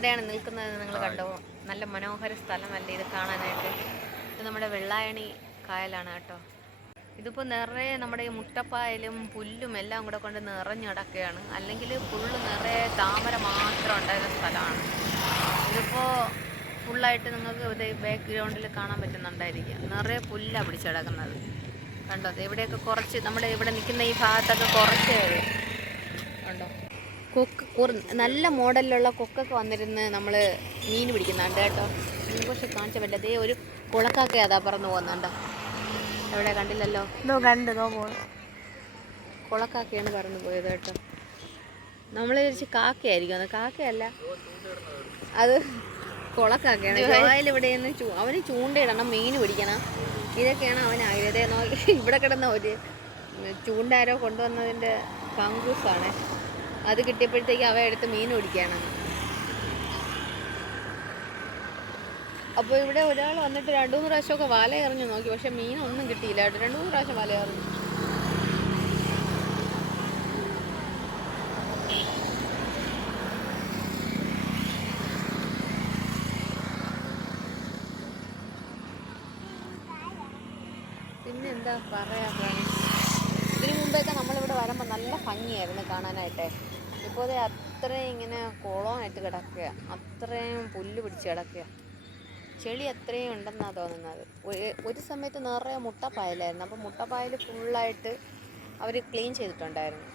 എവിടെയാണ് നിൽക്കുന്നത് നിങ്ങൾ കണ്ടോ? നല്ല മനോഹര സ്ഥലമല്ലേ ഇത് കാണാനായിട്ട്? ഇത് നമ്മുടെ വെള്ളായണി കായലാണ് കേട്ടോ. ഇതിപ്പോൾ നിറയെ നമ്മുടെ ഈ മുട്ടപ്പായലും പുല്ലും എല്ലാം കൂടെ കൊണ്ട് നിറഞ്ഞു കിടക്കുകയാണ്. അല്ലെങ്കിൽ ഫുള്ള് നിറയെ താമര മാത്രം ഉണ്ടായിരുന്ന സ്ഥലമാണ്. ഇതിപ്പോൾ ഫുള്ളായിട്ട് നിങ്ങൾക്ക് ഇത് ബാക്ക്ഗ്രൗണ്ടിൽ കാണാൻ പറ്റുന്നുണ്ടായിരിക്കും. നിറയെ പുല്ലാണ് പിടിച്ച് കിടക്കുന്നത്. കണ്ടോ? ദേ ഇവിടെയൊക്കെ കുറച്ച് നമ്മുടെ ഇവിടെ നിൽക്കുന്ന ഈ ഭാഗത്തൊക്കെ കുറച്ചേ ഉള്ളൂ. കൊക്ക് കുറ- നല്ല മോഡലിലുള്ള കൊക്കൊക്കെ വന്നിരുന്ന് നമ്മൾ മീൻ പിടിക്കുന്നുണ്ട് കേട്ടോ. മീൻ പക്ഷെ കാണിച്ച പറ്റില്ല അതേ ഒരു കുളക്കൊക്കെ അതാ പറന്ന് പോകുന്നുണ്ടോ എവിടെ കണ്ടില്ലല്ലോ? കണ്ട് കുളക്കാക്കയാണ് പറന്ന് പോയത് കേട്ടോ. നമ്മൾ വിചാരിച്ച് കാക്കയായിരിക്കും. അത് കാക്കയല്ല. അത് കുളക്കാക്കയാണ്. നിന്ന് ചൂ അവന് ചൂണ്ടയിടണം മീൻ പിടിക്കണം. ഇതൊക്കെയാണ് അവൻ ആഗ്രഹത്തെ നോക്കി ഇവിടെ കിടന്ന ഒരു ചൂണ്ടാരോ കൊണ്ടുവന്നതിന്റെ കങ്കൂസാണ് അത് കിട്ടിയപ്പോഴത്തേക്ക് അവ എടുത്ത് മീൻ ഓടിക്കുകയാണ് അപ്പോൾ ഇവിടെ ഒരാൾ വന്നിട്ട് രണ്ടു മൂന്ന് പ്രാവശ്യമൊക്കെ വല എറിഞ്ഞു നോക്കി. പക്ഷെ മീനൊന്നും കിട്ടിയില്ല കേട്ടോ. രണ്ടു മൂന്ന് പ്രാവശ്യം വല എറിഞ്ഞു. പിന്നെ എന്താ പറയാ ഇതിനു മുമ്പൊക്കെ നമ്മളിവിടെ വരുമ്പോൾ നല്ല ഭംഗിയായിരുന്നു കാണാനായിട്ട്. ഇപ്പോൾ ദേ അത്രയും ഇങ്ങനെ കുളമായിട്ട് കിടക്കുക. അത്രയും പുല്ല് പിടിച്ച് കിടക്കുക. ചെളി അത്രയും ഉണ്ടെന്നാണ് തോന്നുന്നത്. ഒരു- സമയത്ത് നിറയെ മുട്ടപ്പായലായിരുന്നു. അപ്പോൾ മുട്ടപ്പായൽ ഫുള്ളായിട്ട് അവർ ക്ലീൻ ചെയ്തിട്ടുണ്ടായിരുന്നു.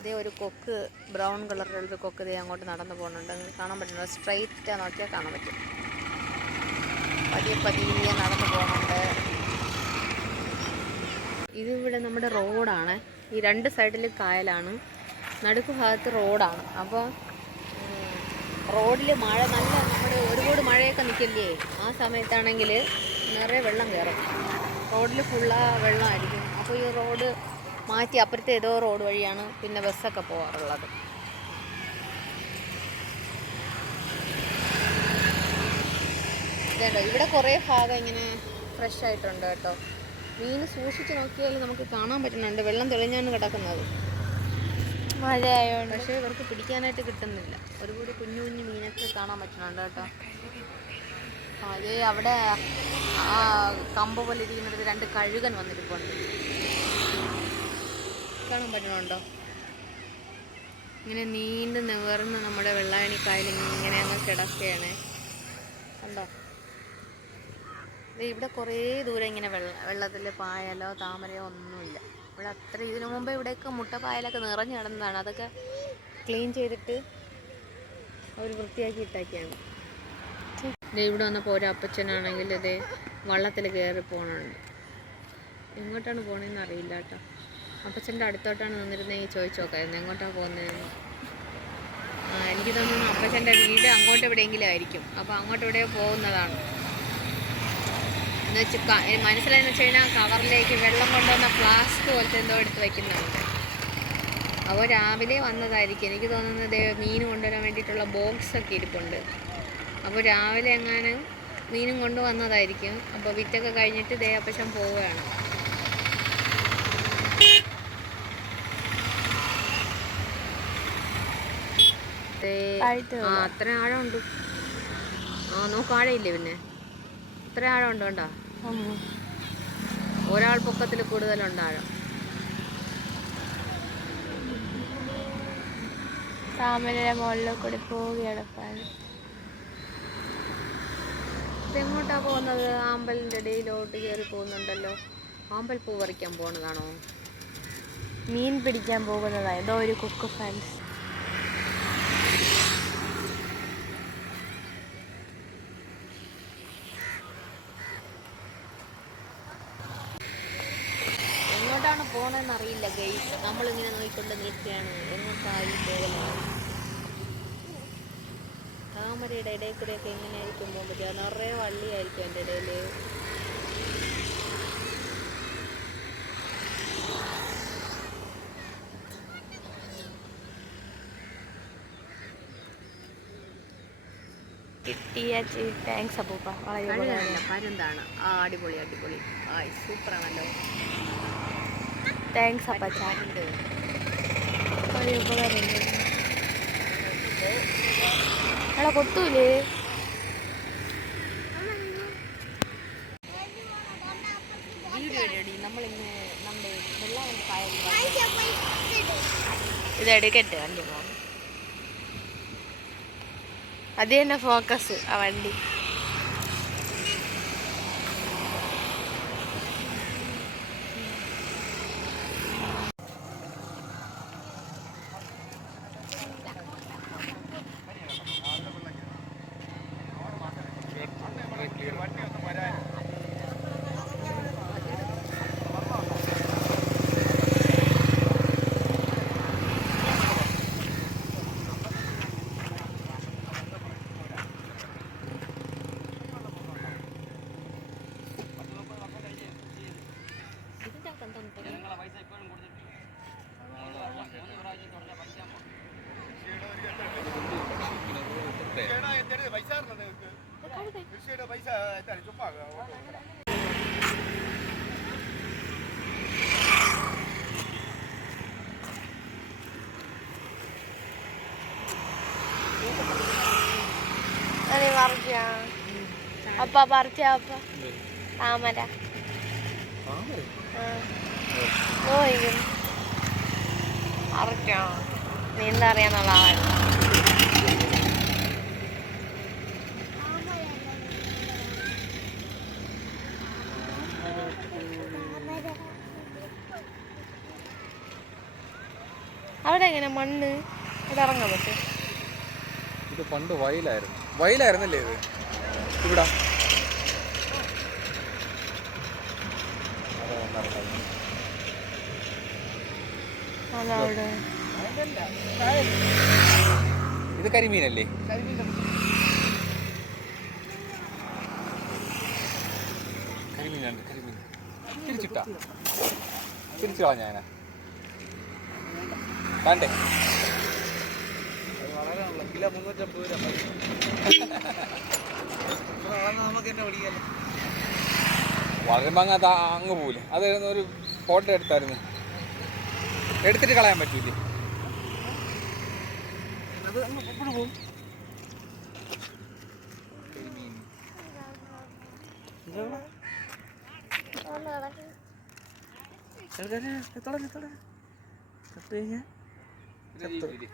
ഇതേ ഒരു കൊക്ക് ബ്രൗൺ കളറിലുള്ള ഒരു കൊക്ക് ഇതേ അങ്ങോട്ട് നടന്നു പോകുന്നുണ്ട്. കാണാൻ പറ്റുന്നുണ്ട്. സ്ട്രൈറ്റ് നോക്കിയാൽ കാണാൻ പറ്റും. പതിയെ പതിയെ നടന്നു പോകുന്നുണ്ട്. ഇതിവിടെ നമ്മുടെ റോഡാണ്. ഈ രണ്ട് സൈഡിൽ കായലാണ്. നടുക്ക് ഭാഗത്ത് റോഡാണ്. അപ്പോൾ റോഡിൽ മഴ നല്ല നമ്മുടെ ഒരുപാട് മഴയൊക്കെ നിൽക്കില്ലേ? ആ സമയത്താണെങ്കിൽ നിറയെ വെള്ളം കയറും. റോഡിൽ ഫുള്ളാ വെള്ളമായിരിക്കും. അപ്പോൾ ഈ റോഡ് മാറ്റി അപ്പുറത്തെ ഏതോ റോഡ് വഴിയാണ് പിന്നെ ബസ്സൊക്കെ പോകാറുള്ളത് ഇതുണ്ടോ? ഇവിടെ കുറേ ഭാഗം ഇങ്ങനെ ഫ്രഷ് ആയിട്ടുണ്ട് കേട്ടോ. മീൻ സൂക്ഷിച്ച് നോക്കിയാൽ നമുക്ക് കാണാൻ പറ്റുന്നുണ്ട്. വെള്ളം തെളിഞ്ഞാണ് കിടക്കുന്നത്. മഴയായോണ്ട്. പക്ഷേ ഇവർക്ക് പിടിക്കാനായിട്ട് കിട്ടുന്നില്ല. ഒരുപാട് കുഞ്ഞു കുഞ്ഞു മീനൊക്കെ കാണാൻ പറ്റുന്നുണ്ട് കേട്ടോ. അത് അവിടെ ആ കമ്പ് പോലെ ഇരിക്കുന്നിടത്ത് രണ്ട് കഴുകൻ വന്നിരിപ്പുണ്ട്. കാണാൻ പറ്റണുണ്ടോ? ഇങ്ങനെ നീണ്ട് നിവർന്ന് നമ്മുടെ വെള്ളായണിക്കായൽ ഇങ്ങനെ അങ്ങ് കിടക്കുകയാണ്. കണ്ടോ? ഇവിടെ കുറേ ദൂരം ഇങ്ങനെ വെള്ള വെള്ളത്തിൽ പായലോ താമരയോ ഒന്നുമില്ല. ഇവിടെ അത്ര ഇതിനു മുമ്പ് ഇവിടെയൊക്കെ മുട്ടപ്പായലൊക്കെ നിറഞ്ഞു കിടന്നതാണ്. അതൊക്കെ ക്ലീൻ ചെയ്തിട്ട് അവർ വൃത്തിയാക്കി ഇട്ടാക്കിയാണ്. ഇവിടെ വന്നപ്പോൾ ഒരു അപ്പച്ചനാണെങ്കിൽ ഇതേ വള്ളത്തിൽ കയറി പോകണുണ്ട് എങ്ങോട്ടാണ് പോകണമെന്ന് അറിയില്ല കേട്ടോ. അപ്പച്ചന്റെ അടുത്തോട്ടാണ് നിന്നിരുന്നെങ്കിൽ ചോദിച്ചു നോക്കായിരുന്നു. എങ്ങോട്ടാണ് പോകുന്നതെന്ന് എനിക്ക് തോന്നുന്നു അപ്പച്ചന്റെ വീട് അങ്ങോട്ട് എവിടെയെങ്കിലും ആയിരിക്കും. അപ്പോൾ അങ്ങോട്ട് എവിടെയോ പോകുന്നതാണ്. എന്ന് വെച്ച് മനസ്സിലായെന്ന് വെച്ച് കഴിഞ്ഞാൽ കവറിലേക്ക് വെള്ളം കൊണ്ടുവന്ന ഫ്ലാസ്ക് പോലത്തെ എന്തോ എടുത്ത് വയ്ക്കുന്നുണ്ട് അപ്പോൾ രാവിലെ വന്നതായിരിക്കും. എനിക്ക് തോന്നുന്നത് മീൻ കൊണ്ടുവരാൻ വേണ്ടിയിട്ടുള്ള ബോക്സ് ഒക്കെ ഇരിപ്പുണ്ട്. അപ്പോൾ രാവിലെ എങ്ങാനും മീനും കൊണ്ടുവന്നതായിരിക്കും അപ്പോൾ വിറ്റൊക്കെ കഴിഞ്ഞിട്ട് ദേവപ്പശം പോവുകയാണ്. ആ അത്ര ആഴമുണ്ട് ആ നോക്കാഴയില്ലേ പിന്നെ? ഇത്ര കണ്ടോ? ഒരാൾ പൊക്കത്തിൽ കൂടുതൽ ആഴം താമരയുടെ മുകളിൽ കൂടി പോവുകയാണ് എങ്ങോട്ടാ പോകുന്നത്? ആമ്പലിന്റെ ഇടയിലോട്ട് കയറി പോകുന്നുണ്ടല്ലോ. ആമ്പൽ പൂ പറിക്കാൻ പോണതാണോ? മീൻ പിടിക്കാൻ പോകുന്നതാണ് ഏതോ ഒരു കുക്ക് ഫ്രണ്ട്സ്. അറിയില്ല ഗൈസ് നമ്മളിങ്ങനെ നോക്കിക്കൊണ്ട് നിൽക്കുകയാണ്. എങ്ങോട്ടായി താമരയുടെ ഇടയിൽ കൂടെയൊക്കെ എങ്ങനെയായിരിക്കും പോകാൻ പറ്റുക നിറയെ വള്ളിയായിരിക്കും എന്റെ ഇടയിൽ കിട്ടിയ താങ്ക്സ് അപ്പൂപ്പ. വളരെ പരുന്താണ്. ആ അടിപൊളി അടിപൊളി. ആയി സൂപ്പറാണല്ലോ താങ്ക്സ് അപ്പച്ച ഉപകാരമുണ്ട്. ദേ എടാ കൊത്തൂലേ? ഇത് എടുക്കട്ടെ വണ്ടി പോകും അത് തന്നെ ഫോക്കസ് ആ വണ്ടി. അത് പറിച്ച അപ്പ പറിച്ച അപ്പ. താമര. നോയിക്കും പറിച്ചോ നീന്താ അവിടെ എങ്ങനെ മണ്ണ്? ഇവിടെ ഇറങ്ങാൻ പറ്റും? ഇത് പണ്ട് വയലായിരുന്നു. വയലായിരുന്നല്ലേ ഇത്? ഇവിടെ. ഇത് കരിമീനല്ലേ? കരിമീനുണ്ട് കരിമീൻ. തിരിച്ചിട്ടാ. തിരിച്ചു ഞാൻ വേണ്ടേ? കിലോ അങ്ങ് അങ്ങ് പോവില്ലേ അത് ഒരു ഫോട്ടോ എടുത്തായിരുന്നു. എടുത്തിട്ട് കളയാൻ പറ്റൂലേ? അത് അങ്ങ് എപ്പോഴും പോകും കരിമീൻ കാക്കയാണ് കാക്കയാണ് കാക്ക എന്ന് പറയുമ്പോഴത്തേക്ക്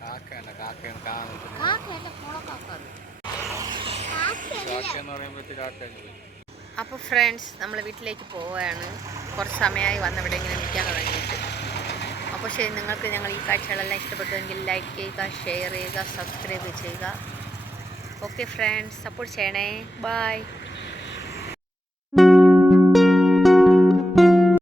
കാക്ക അപ്പോൾ ഫ്രണ്ട്സ് നമ്മൾ വീട്ടിലേക്ക് പോവുകയാണ്. കുറച്ച് സമയമായി വന്ന് ഇവിടെ ഇങ്ങനെ നിൽക്കാൻ തുടങ്ങിയിട്ട്. അപ്പോൾ ശരി നിങ്ങൾക്ക് ഞങ്ങൾ ഈ കാഴ്ചകളെല്ലാം ഇഷ്ടപ്പെട്ടുവെങ്കിൽ ലൈക്ക് ചെയ്യുക ഷെയർ ചെയ്യുക സബ്സ്ക്രൈബ് ചെയ്യുക. ഓക്കെ ഫ്രണ്ട്സ് സപ്പോർട്ട് ചെയ്യണേ. ബൈ